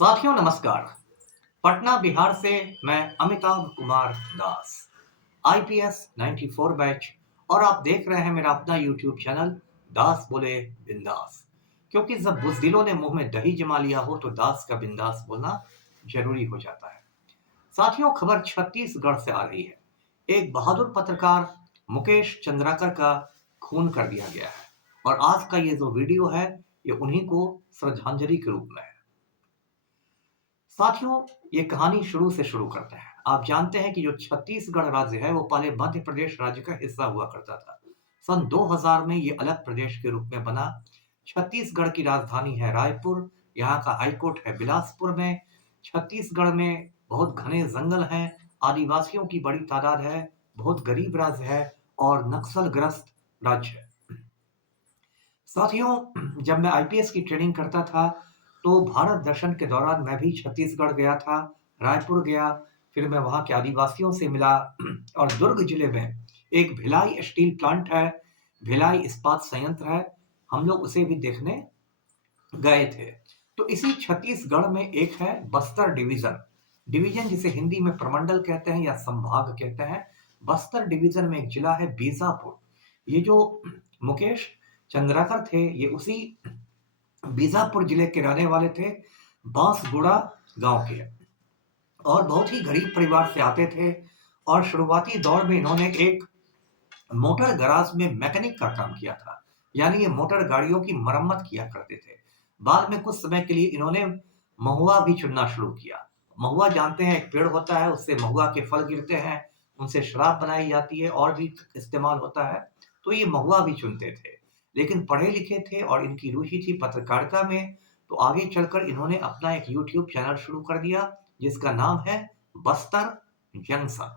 साथियों नमस्कार। पटना बिहार से मैं अमिताभ कुमार दास, आईपीएस 94 बैच, और आप देख रहे हैं मेरा अपना यूट्यूब चैनल दास बोले बिंदास। क्योंकि जब बुजदिलों ने मुंह में दही जमा लिया हो तो दास का बिंदास बोलना जरूरी हो जाता है। साथियों, खबर छत्तीसगढ़ से आ रही है। एक बहादुर पत्रकार मुकेश चंद्राकर का खून कर दिया गया है और आज का ये जो वीडियो है ये उन्हीं को श्रद्धांजलि के रूप में है। साथियों, ये कहानी शुरू करते हैं। आप जानते हैं कि जो छत्तीसगढ़ राज्य है वो पहले मध्य प्रदेश राज्य का हिस्सा हुआ करता था। सन 2000 में ये अलग प्रदेश के रूप में बना। छत्तीसगढ़ की राजधानी है रायपुर। यहाँ का हाईकोर्ट है बिलासपुर में। छत्तीसगढ़ में बहुत घने जंगल हैं, आदिवासियों की बड़ी तादाद है, बहुत गरीब राज्य है और नक्सलग्रस्त राज्य है। साथियों, जब मैं आईपीएस की ट्रेनिंग करता था तो भारत दर्शन के दौरान मैं भी छत्तीसगढ़ गया था, रायपुर गया। फिर मैं वहाँ के आदिवासियों से मिला और दुर्ग जिले में एक भिलाई स्टील प्लांट है, भिलाई इस्पात संयंत्र है, हम लोग उसे भी देखने गए थे। तो इसी छत्तीसगढ़ में एक है बस्तर डिवीजन। डिवीजन जिसे हिंदी में प्रमंडल कहते हैं या संभाग कहते हैं। बस्तर डिवीजन में एक जिला है बीजापुर। ये जो मुकेश चंद्राकर थे ये उसी बीजापुर जिले के रहने वाले थे, बांसगुड़ा गांव के, और बहुत ही गरीब परिवार से आते थे। और शुरुआती दौर में इन्होंने एक मोटर गैराज में मैकेनिक का काम किया था, यानी ये मोटर गाड़ियों की मरम्मत किया करते थे। बाद में कुछ समय के लिए इन्होंने महुआ भी चुनना शुरू किया। महुआ जानते हैं, एक पेड़ होता है, उससे महुआ के फल गिरते हैं, उनसे शराब बनाई जाती है और भी इस्तेमाल होता है। तो ये महुआ भी चुनते थे, लेकिन पढ़े लिखे थे और इनकी रुचि थी पत्रकारिता में। तो आगे चलकर इन्होंने अपना एक यूट्यूब चैनल शुरू कर दिया जिसका नाम है बस्तर जंक्शन।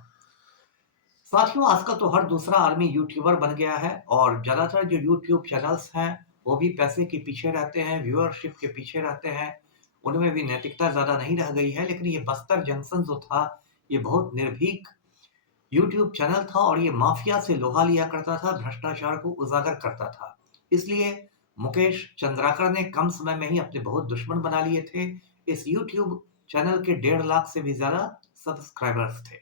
साथियों, आजकल तो हर दूसरा आदमी यूट्यूबर बन गया है और ज्यादातर जो यूट्यूब चैनल्स हैं वो भी पैसे के पीछे रहते हैं, व्यूअरशिप के पीछे रहते हैं। उनमें भी नैतिकता ज्यादा नहीं रह गई है। लेकिन ये बस्तर जंक्शन जो था ये बहुत निर्भीक यूट्यूब चैनल था और ये माफिया से लोहा लिया करता था, भ्रष्टाचार को उजागर करता था। इसलिए मुकेश चंद्राकर ने कम समय में ही अपने बहुत दुश्मन बना लिए थे। इस यूट्यूब चैनल के 1.5 लाख से भी ज्यादा सब्सक्राइबर्स थे।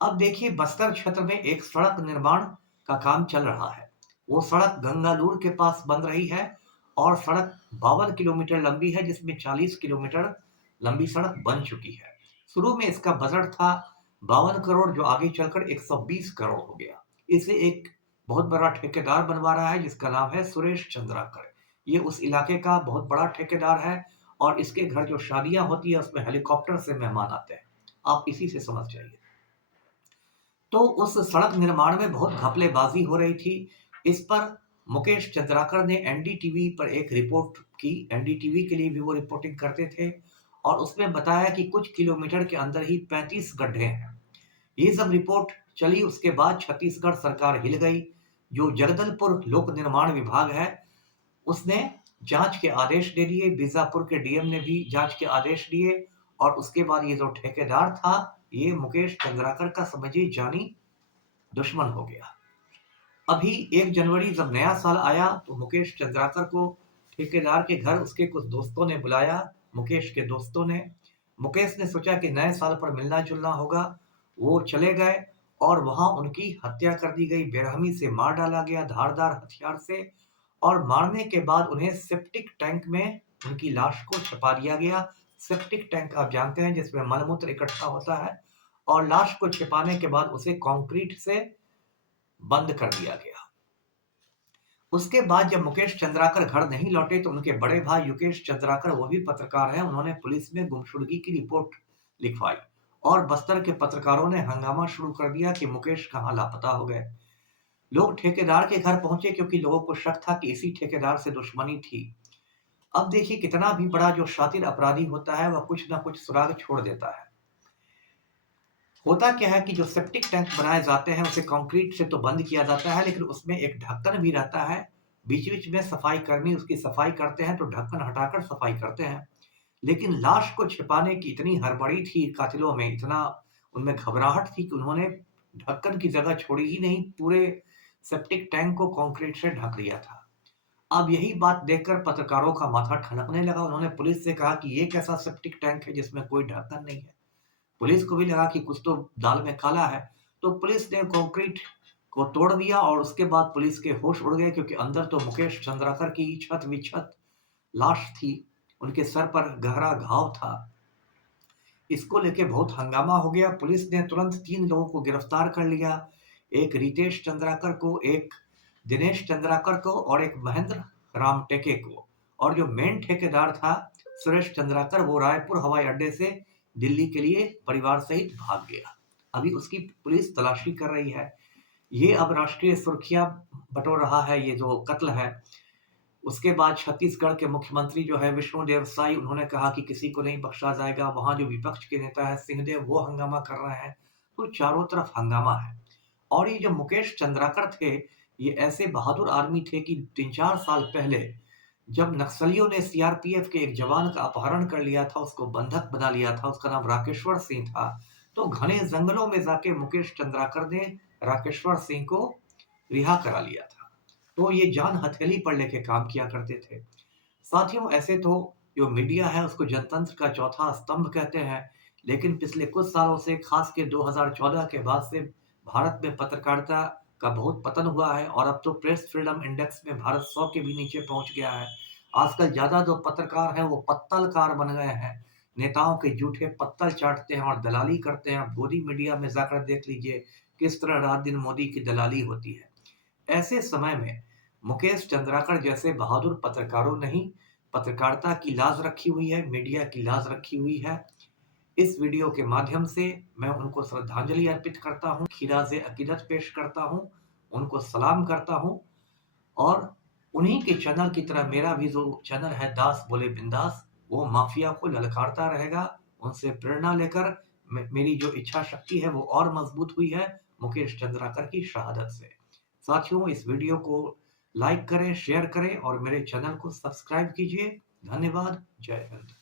अब देखिए, बस्तर क्षेत्र में एक सड़क निर्माण का काम चल रहा है। वो सड़क गंगालूर के पास बन रही है और सड़क 52 किलोमीटर लंबी है, जिसमें 40 किलोमीटर लंबी सड़क बन चुकी है। शुरू में इसका बजट था 52 करोड़, जो आगे चलकर 120 करोड़ हो गया। इसे एक बहुत बड़ा ठेकेदार बनवा रहा है जिसका नाम है सुरेश चंद्राकर। ये उस इलाके का बहुत बड़ा ठेकेदार है और इसके घर जो शादियां होती है उसमें हेलीकॉप्टर से मेहमान आते हैं। आप इसी से समझ जाइए। तो उस सड़क निर्माण में बहुत घपलेबाजी हो रही थी। इस पर मुकेश चंद्राकर ने एनडीटीवी पर एक रिपोर्ट की। एनडीटीवी के लिए भी वो रिपोर्टिंग करते थे और उसमें बताया कि कुछ किलोमीटर के अंदर ही 35 गड्ढे हैं। ये जब रिपोर्ट चली उसके बाद छत्तीसगढ़ सरकार हिल गई। जो जगदलपुर लोक निर्माण विभाग है उसने जांच के आदेश दे दिए, बीजापुर के डीएम ने भी जांच के आदेश दिए और उसके बाद ये जो ठेकेदार था ये मुकेश चंद्राकर का समझिए जानी दुश्मन हो गया। अभी 1 जनवरी जब नया साल आया तो मुकेश चंद्राकर को ठेकेदार के घर उसके कुछ दोस्तों ने बुलाया, मुकेश के दोस्तों ने। मुकेश ने सोचा कि नए साल पर मिलना जुलना होगा। वो चले गए और वहां उनकी हत्या कर दी गई, बेरहमी से मार डाला गया धारदार हथियार से। और मारने के बाद उन्हें सेप्टिक टैंक में उनकी लाश को छिपा दिया गया। सेप्टिक टैंक आप जानते हैं जिसमें मलमूत्र इकट्ठा होता है। और लाश को छिपाने के बाद उसे कंक्रीट से बंद कर दिया गया। उसके बाद जब मुकेश चंद्राकर घर नहीं लौटे तो उनके बड़े भाई युकेश चंद्राकर, वो भी पत्रकार हैं, उन्होंने पुलिस में गुमशुदगी की रिपोर्ट लिखवाई और बस्तर के पत्रकारों ने हंगामा शुरू कर दिया कि मुकेश कहाँ लापता हो गए। लोग ठेकेदार के घर पहुंचे क्योंकि लोगों को शक था कि इसी ठेकेदार से दुश्मनी थी। अब देखिए, कितना भी बड़ा जो शातिर अपराधी होता है वह कुछ ना कुछ सुराग छोड़ देता है। होता क्या है कि जो सेप्टिक टैंक बनाए जाते हैं उसे कंक्रीट से तो बंद किया जाता है, लेकिन उसमें एक ढक्कन भी रहता है। बीच बीच में सफाई कर्मी उसकी सफाई करते हैं तो ढक्कन हटाकर सफाई करते हैं। लेकिन लाश को छिपाने की इतनी हड़बड़ी थी कातिलों में, इतना उनमें घबराहट थी कि उन्होंने ढक्कन की जगह छोड़ी ही नहीं, पूरे सेप्टिक टैंक को कंक्रीट से ढक दिया था। अब यही बात देखकर पत्रकारों का माथा ठनकने लगा। उन्होंने पुलिस से कहा कि ये कैसा सेप्टिक टैंक है जिसमें कोई ढक्कन नहीं है। पुलिस को भी लगा कि कुछ तो दाल में काला है। तो पुलिस ने कंक्रीट को तोड़ दिया और उसके बाद पुलिस के होश उड़ गए, क्योंकि अंदर तो मुकेश चंद्राकर की छत विछत लाश थी। उनके सर पर गहरा घाव था। इसको लेके बहुत हंगामा हो गया। पुलिस ने तुरंत 3 लोगों को गिरफ्तार कर लिया। एक रितेश चंद्राकर को, एक दिनेश चंद्राकर को और एक महेंद्र राम टेके को। और जो मेन ठेकेदार था सुरेश चंद्राकर, वो रायपुर हवाई अड्डे से दिल्ली के लिए परिवार सहित भाग गया। अभी उसकी पुलिस तलाशी कर रही है। ये अब राष्ट्रीय सुर्खियां बटोर रहा है, ये जो कत्ल है। उसके बाद छत्तीसगढ़ के मुख्यमंत्री जो है विष्णुदेव साई, उन्होंने कहा कि किसी को नहीं बख्शा जाएगा। वहां जो विपक्ष के नेता है सिंहदेव, वो हंगामा कर रहे हैं। तो चारों तरफ हंगामा है। और ये जो मुकेश चंद्राकर थे, ये ऐसे बहादुर आदमी थे कि 3-4 साल पहले जब नक्सलियों ने सीआरपीएफ के एक जवान का अपहरण कर लिया था, उसको बंधक बना लिया था, उसका नाम राकेश्वर सिंह था, तो घने जंगलों में जाके मुकेश चंद्राकर ने राकेश्वर सिंह को रिहा करा लिया था। तो ये जान हथेली पर लेके काम किया करते थे। साथियों, ऐसे तो जो मीडिया है उसको जनतंत्र का चौथा स्तंभ कहते हैं, लेकिन पिछले कुछ सालों से, खास के 2014 के बाद से भारत में पत्रकारिता का बहुत पतन हुआ है। और अब तो प्रेस फ्रीडम इंडेक्स में भारत 100 के भी नीचे पहुंच गया है। आजकल ज्यादा जो पत्रकार हैं वो पत्तलकार बन गए हैं। नेताओं के जूठे पत्तल चाटते हैं और दलाली करते हैं। आप गोदी मीडिया में जाकर देख लीजिए किस तरह रात दिन मोदी की दलाली होती है। ऐसे समय में मुकेश चंद्राकर जैसे बहादुर पत्रकारों ने ही पत्रकारिता की लाज रखी हुई है, मीडिया की लाज रखी हुई है। इस वीडियो के माध्यम से मैं उनको श्रद्धांजलि अर्पित करता हूँ, खिराज़े अकीदत पेश करता हूँ, उनको सलाम करता हूँ। और उन्हीं के चैनल की तरह मेरा भी जो चैनल है दास बोले बिंदास, वो माफिया को ललकारता रहेगा। उनसे प्रेरणा लेकर मेरी जो इच्छा शक्ति है वो और मजबूत हुई है मुकेश चंद्राकर की शहादत से। साथियों, इस वीडियो को लाइक करें, शेयर करें और मेरे चैनल को सब्सक्राइब कीजिए। धन्यवाद। जय हिंद।